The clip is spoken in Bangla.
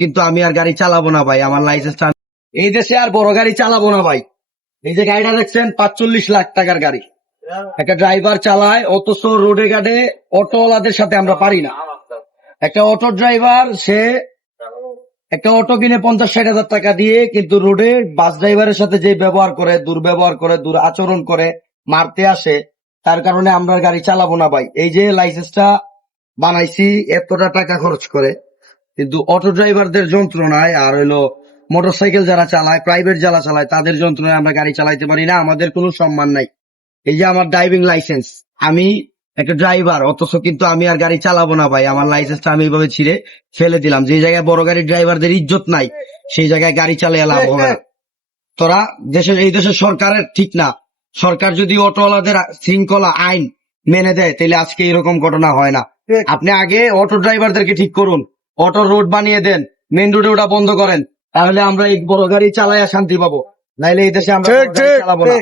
কিন্তু আমি আর গাড়ি চালাবো না ভাই, আমার লাইসেন্সটা এই দেশে আর বড় গাড়ি চালাবো না ভাই। এই যে গাড়িটা দেখছেন 45 লাখ টাকার গাড়ি, একটা ড্রাইভার চালায়, অথচ রোডে ঘাটে অটোওয়ালাদের সাথে আমরা পারি না। একটা অটো ড্রাইভার সে একটা অটো কিনে 50-60 হাজার টাকা দিয়ে, কিন্তু রোডে বাস ড্রাইভারের সাথে যে ব্যবহার করে, দুর্ব্যবহার করে, আচরণ করে, মারতে আসে, তার কারণে আমরা গাড়ি চালাবো না ভাই। এই যে লাইসেন্সটা বানাইছি এতটা টাকা খরচ করে, কিন্তু অটো ড্রাইভারদের যন্ত্রণায় আর হইলো মোটরসাইকেল যারা চালায়, প্রাইভেট যারা চালায়, তাদের যন্ত্রণায় আমরা গাড়ি চালাইতে পারি না, আমাদের কোনো সম্মান নাই। এই যে আমার ড্রাইভিং লাইসেন্স, আমি একটা ড্রাইভার, অথচ কিন্তু আমি আর গাড়ি চালাবো না ভাই, আমার লাইসেন্সটা আমি এইভাবে ছিঁড়ে ফেলে দিলাম। যে জায়গায় বড় গাড়ির ড্রাইভারদের ইজ্জত নাই, সেই জায়গায় গাড়ি চালিয়ে লাভ হবে না। তোরা এই দেশের সরকারের ঠিক না, সরকার যদি অটোওয়ালাদের শৃঙ্খলা আইন মেনে দেয়, তাহলে আজকে এরকম ঘটনা হয় না। আপনি আগে অটো ড্রাইভারদেরকে ঠিক করুন, অটো রোড বানিয়ে দেন, মেন রোডে ওটা বন্ধ করেন, তাহলে আমরা এই বড় গাড়ি চালাইয়া শান্তি পাবো। নাইলে এই দেশে আমরা বড় গাড়ি চালাবো না।